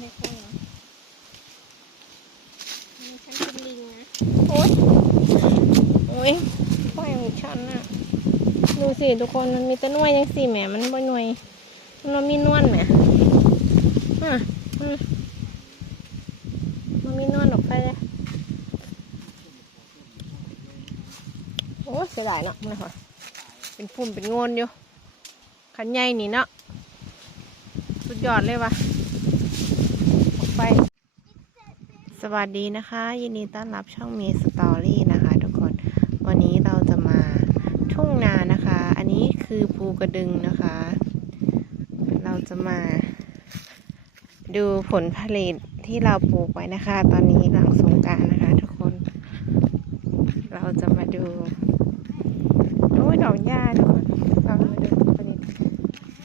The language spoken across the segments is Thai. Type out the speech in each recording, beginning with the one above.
ในคนมีฉันเป็นลิงนะโอ๊ยโอ๊ยปล่อยของฉันอะดูสิทุกคนมันมีตะนวยยังสี่แหมมันบ่หน่วยมันมีนวลแหมอะมันมีนวลออกไปเลยโอ้เสียดายเนาะมันค่ะเป็นปุ่มเป็นงนอยู่ขันใหญ่นี่เนาะสุดยอดเลยว่ะ ไป สวัสดีนะคะ ยินดีต้อนรับช่องมีสตอรี่นะคะ ทุกคนวันนี้เราจะมาทุ่งนานะคะ อันนี้คือภูกระดึงนะคะ เราจะมาดูผลผลิตที่เราปลูกไว้นะคะ ตอนนี้หลังสงการนะคะ ทุกคน เราจะมาดูโอ้ยดอกหญ้าทุกคนเรามาดูผลผลิต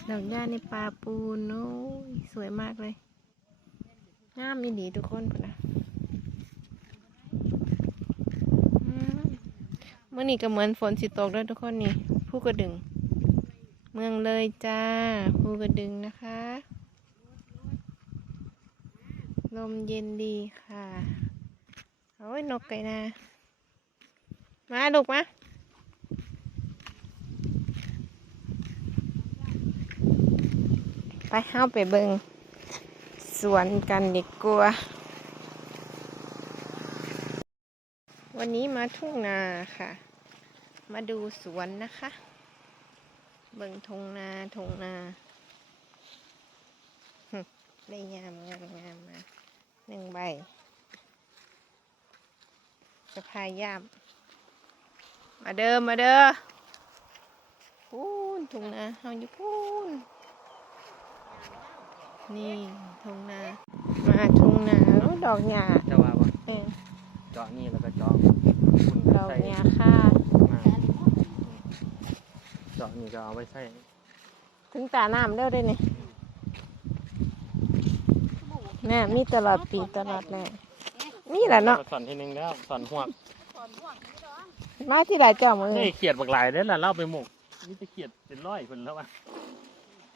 ดอกหญ้าในป่าปูนโอ้ยสวยมากเลย งามมีดีทุกคนนนะเมื่อนี้ก็เหมือนฝนสิตกด้วยทุกคนนี่ผู้กระดึง เมืองเลยจ้าผู้กระดึงนะคะ ลมเย็นดีค่ะโอ้ยนกไก่นามาลูกมาไปเข้าไปเบิง วนกันดีกว่า วันนี้มาทุ่งนาค่ะ มาดูสวนนะคะ เบิ่งทงนาทงนาได้งามงามงามมาหนึ่งใบสะพายย่ามมาเดิมมาเด้อพูนทงนาเฮาอยู่พูน นี่ทงนา มาทุ่งนาโอ้ดอกหญ้าจะว่าว่าเออเจาะนี่แล้วก็เจาะคุณดอกใส่หญ้าค่ะ มาเจาะนี่ก็เอาไว้ใส่ถึงตาน้ำเด้อเด้นี่แน่มีตลอดปีตลอดแหละนี่แหละเนาะสอนทีนึงแล้วสอนหัวกมาที่ไหนจ่อมือนี่เขียดบักหลายได้อล่ะเล่าไปหมกนี่จะเขียดเป็นร้อยคนแล้วว่ะ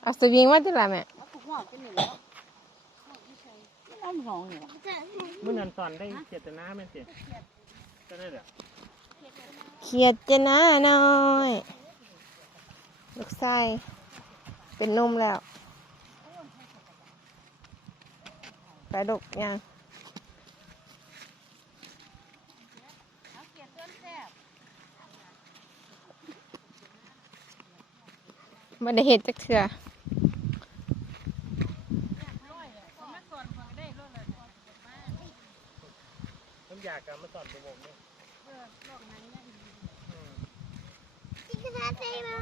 เอาสวิงมาที่ไหนแม่เอาหัวกินหนึ่งแล้วน้ำหองอยู่เมื่อนั้นสอนได้เขียดแต่น้ำแม่นสิก็ได้แหละเขียดเจนาน้อย ลูกไส้เป็นนมแล้ว ไปลูกยังมันได้เห็ดจักเถื่อำยาการมาสอนไปหมกเนี่ยจิกกระทาเทมา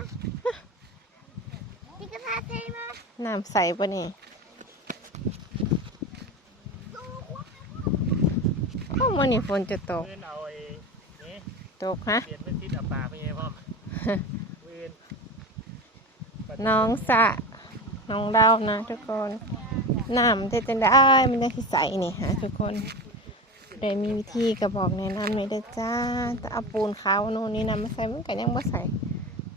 จิกกระทาเทมาน้ำใสปะนี่โอ้มันนี่ฝนจะตก เพื่อนเอาไอ้นี่ตกฮะ เปลี่ยนเป็นทิศอับปลาไปไงพ่อมเพื่อนน้องสะ น้องเรานะทุกคน น้ำจะจะได้มันได้ใสนี่ฮะทุกคน ได้มีวิธีกระบอกแนะนำเลยเด้อจ้าแต่เอาปูนขาวโน่นนี่นะมาใส่มันก็ยังบ่ใส่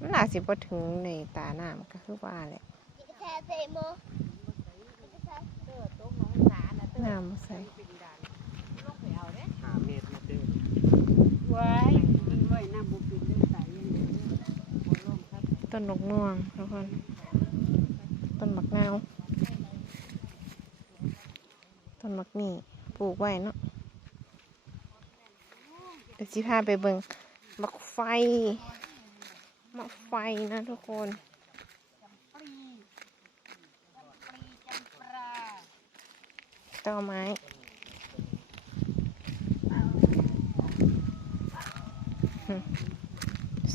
มันอาจสิบ่ถึงในตาน้ำก็คือว่าแหละน้ำบ่ใส่หาเมตรมาเจอไว้นไว้น้ำบุกินใส่ยังไงหัวงครับต้นนกม่วงทุกคนต้นมักนาวต้นมักนี่ปลูกไว้เนาะ ดี๋ยวสิพาไปเบิ่งมักไฟ มักไฟนะทุกคนต่อไม้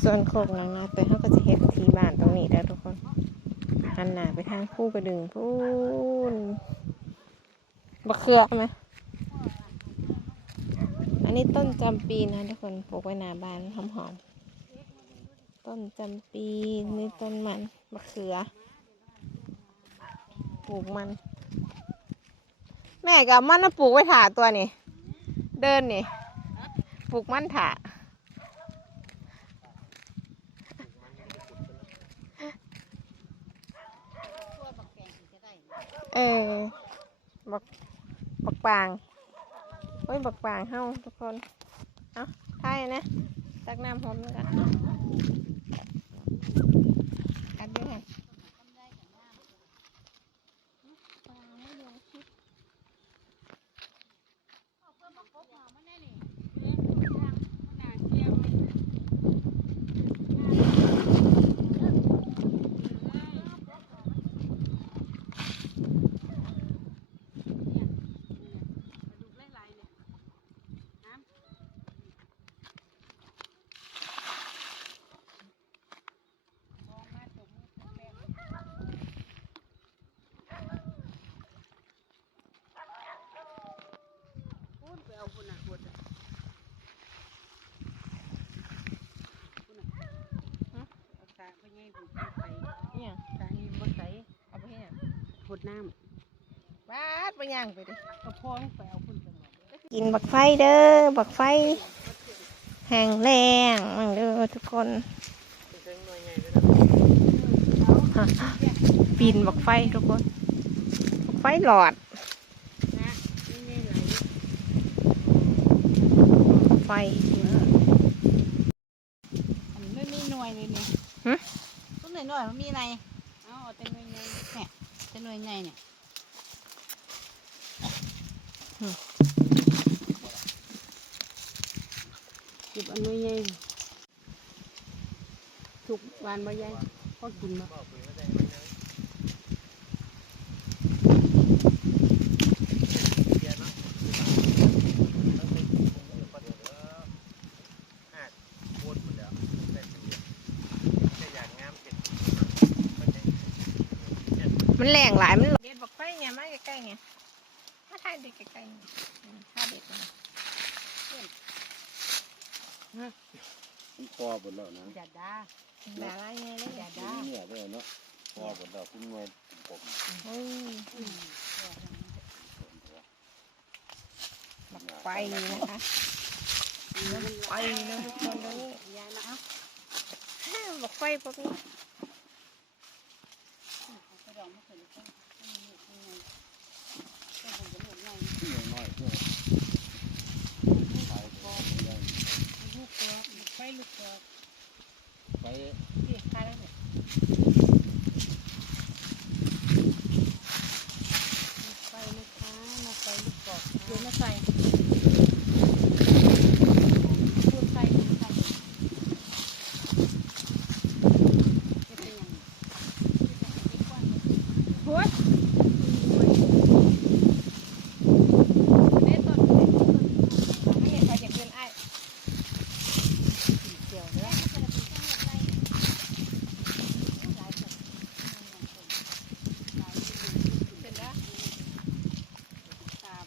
ส่วนโคกนังนะแต่เขาก็จะเห็นทีบ้านตรงนี้แล้วทุกคนหันหน้าไปทางผู้กระดึงพูนบะเขือไหม นนี้ต้นจำปีนะทุกคนปลูกไว้หน้าบ้านหอมๆ ต้นจำปีนี่ต้นมันมะเขือ ปลูกมัน แม่กับมันน่ะปลูกไว้ถาตัวนี่ เดินนี่ ปลูกมันถาเออบักบักปาง โอ้ยบักปางเฮาทุกคน เอาไทยนะตักน้ำหอมกันอัดด้วยนี่ย หดน้บาดไปย่างไปดิำกระพองไปเอาคุณจังหวัดกินบักไฟเด้อ บักไฟแห้งแรงมั่งเด้อทุกคนเป็นเครื่องหน่วยใหญ่ด้วยนะปีนบักไฟทุกคน บักไฟหลอดนะไม่ไม่ไหลไฟอันนี้ไม่มีหน่วยเลยเนี่ยหึต้นหน่อยหน่อยมันมีอะไรเอาเอาแต่หน่วยใหญ่เนี่ย แต่หน่วยใหญ่เนี่ยเก็บอันหน่วยใหญ่สุกหวานบ่ใหญ่พอกินบ่ บอกคุยว่าใจมันนะเดี๋ยวเนาะต้องไปกินผมอยู่คนเดียวเด้อหักโคตรหมดแล้วแต่คนเดียวแค่อยากงามเป็นมันจะ มันแรง หลายมันเด็ดบักไฟเนี่ยมาใกล้ๆเนี่ยมาถ่ายเด็ดใกล้ๆเนี่ยอืมถ่ายเด็ดมามันคอหมดแล้วนะอย่าด่าดาราไงเลยอย่าทีด่านี้เนี่ยด้วยเนาะคอหมดแล้วคุณงวยผมเฮ้ยอืมบักไฟนะคะไฟนะทุกคนตรงนี้อย่านะเอาห้าวบักไฟพวกนี้เอาไป ดองมาใส่ลูกก้วให้มันเหนียวยังไงให้มันจะเหนียวยังไงที่น้อยเพื่อตายไม่ได้ลูกตัวไฟลูกตัวไปที่ถ่าแล้วเนี่ยไฟลูกค้ามาไฟลูกกอกเดี๋ยวมาใส่คูณไฟคูณไฟจะเป็นยังไง โอ้ยเด็ดต้นเด็ดต้นไม่เห็นไฟจะเกินไอ้ เกี่ยวแล้ว เสร็จแล้ว ตาม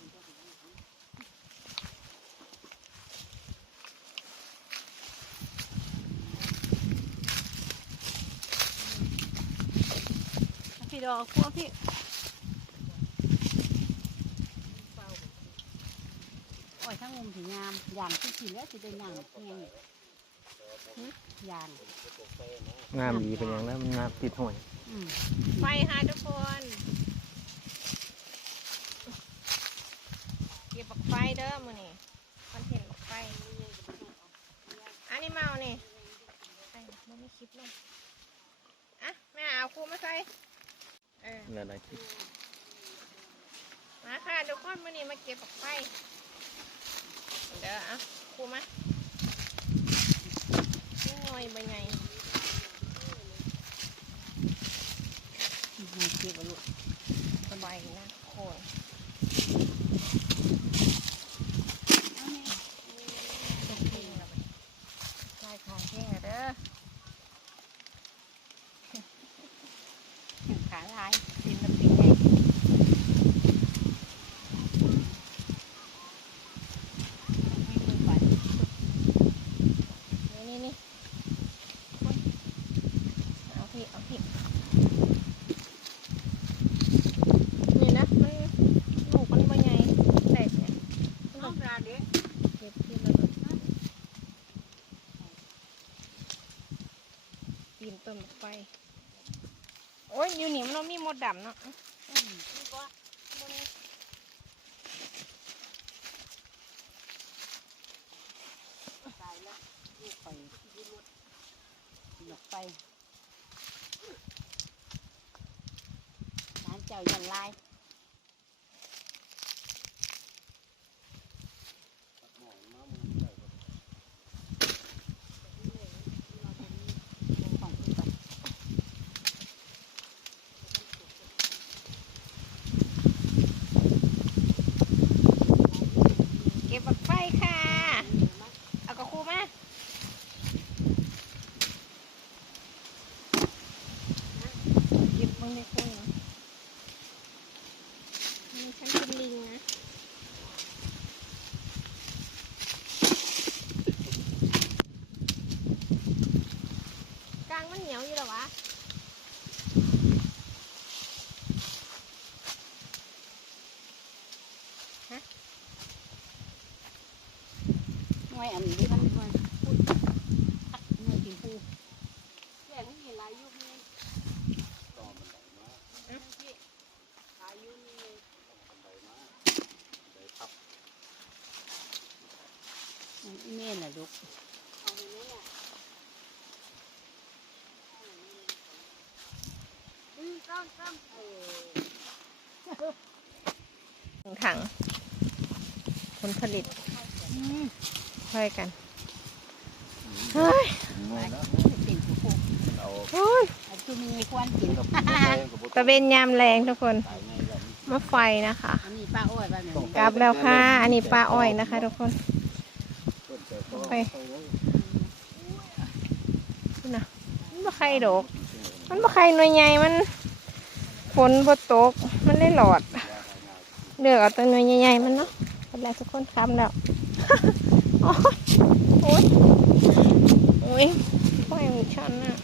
พี่ดอกพวกพี่โอ้ยถ้างมถึงงามยามที่กินแล้วจะได้ยางเงี้ยยางงามดีเป็นอย่างนั้นมันงามติดห่วยอืมไฟหาทุกคนเก็บบักไฟเด้อมือนี่คอนเทนต์บักไฟ อันนี้เมานี่ไอ้มันไม่คลิปเลยอะแม่เอาครูมาใส่ เออ อะไรที่ มาค่ะทุกคนมือนี้มาเก็บออกไปเด้ออะครูมาหน่อยใบใหญ่ ดดำเนาะหลบไปร้านเจ้าอย่างไร เมลน่ะลูกเอาไปเนี่ยอืมต้องต้องเออหนึ่งถังผลผลิตค่อยกันเฮ้ยงงนะเป็นผู้ปลูกมันเอาโอ้ยอันจุมีควันกินกับแรงกับตะเวนยามแรงทุกคนตายไงแบบมะไฟนะคะอันนี้ป้าอ้อยป้าเนี่ยกลับแล้วค่ะ อันนี้ปลาอ้อยนะคะทุกคนต้นแต่ก็ ไปนี่นะมันบ่ใครดอก มันบ่ใครหน่วยใหญ่มันฝนบ่ตก มันได้หลอดเลือกเอาตัวหน่วยใหญ่ๆมันเนาะหมดแล้วทุกคนคำแล้วโอ้ยโอ้ยโอ้ยไฟมันชันอะ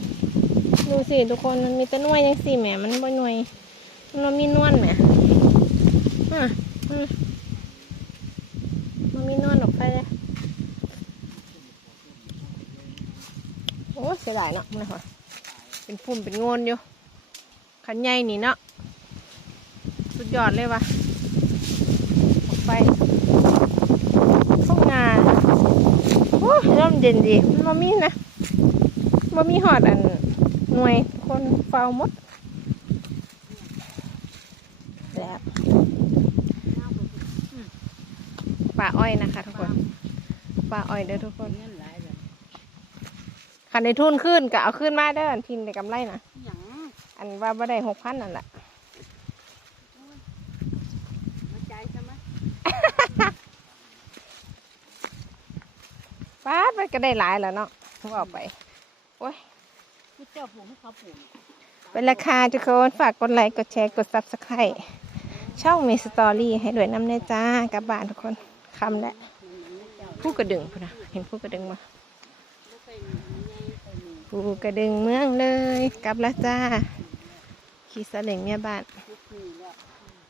ดูสิทุกคนมันมีตัวหน่วยยังสี่แหมมันบ่หน่วยมันมีนวลแหมอะมมันมีนวลออกไปเลย โอ้เสียดายเนาะมันนะคะเป็นฝุ่มเป็นโงนอยู่ขันใหญ่นี่เนาะสุดยอดเลยว่ะออกไปทุ่งนาโอ้ร่มเด่นดีมันบ่มีนะบ่มีหอดอันหน่วยคนเฝ้าหมดแล้วปลาอ้อยนะคะทุกคนปลาอ้อยเด้อทุกคน เงินหลายแบบขันในทุนขึ้นก็เอาขึ้นมาเด้ออันพินในกำไรนะหยังอันว่าบ่ได้หกพันนั่นแหละมาใจใช่ไหมป้าดมันก็ได้หลายแล้วเนาะว่าเอาไปที่เจ้าปลูกให้เขาปลูกเป็นราคาทุกคนฝากกดไลค์กดแชร์กด subscribe ช่องมีสตอรี่ให้ด้วยน้ำเนยจ้ากลับบ้านทุกคนคำแล้วผู้กระดึงพุ่นนะเห็นผู้กระดึงมา ผู้กระดึงเมืองเลย กลับละจ้า ขี่สล่งเนี่ยบ้าน